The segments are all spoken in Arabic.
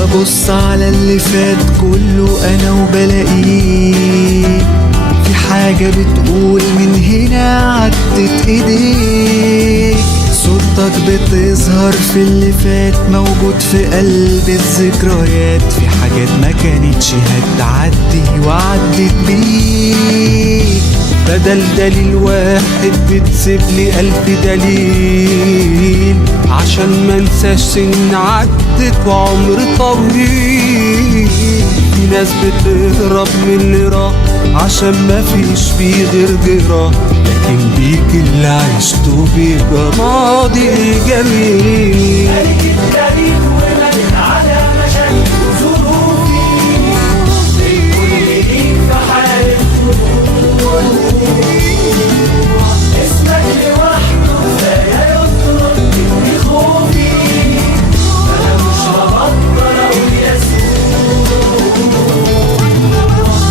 ببص على اللي فات كله انا وبلاقيه في حاجة بتقول من هنا عدت ايديك. صورتك بتظهر في اللي فات، موجود في قلب الذكريات، في حاجات ما كانتش هتعدي وعدت بيك. بدل دليل واحد بتسيب لي 1000 دليل، عشان ما انساش سنين عدت وعمر طويل. في ناس بتهرب من اللي راح عشان ما فيش فيه غير جراح، لكن بيك اللي عشته بيبقى ماضي جميل. ملك التاريخ وملك على مشاكل وظروفي، الكل ليك في حالة اسمك لوحده كفاية يطرد مني خوفي، أنا مش هبطل أقول ياسين.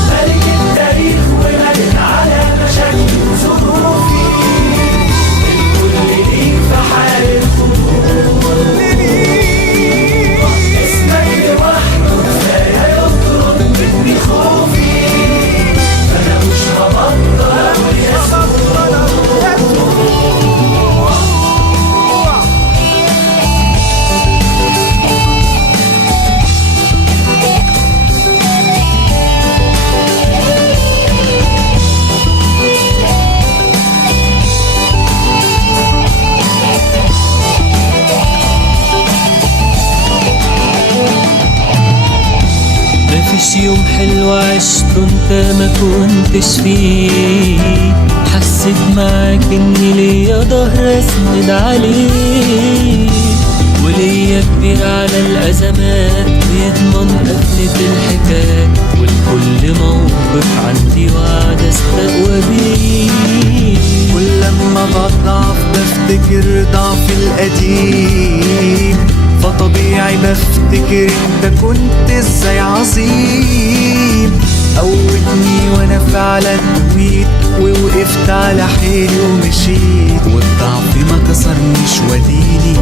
ملك التاريخ وملك على مشاكل وظروفي، الكل ليك في حالة اسمك لوحده كفاية يطرد مني خوفي، أنا مش هبطل أقول ياسين. مفيش يوم حلو عشته انت ما كنتش فيه، حسيت معاك ان ليا ظهر اسند عليه، وليا كبير على الازمات بيضمن قفلة الحكاية، ولكل موقف عندي وعد استقوى بيه. كل لما بضعف بفتكر ضعفي القديم، فطبيعي بفتكر انت كنت ازاي عظيم. قوتني وانا فعلا دويت ووقفت على حيلي ومشيت، والضعف ما كسرنيش وديني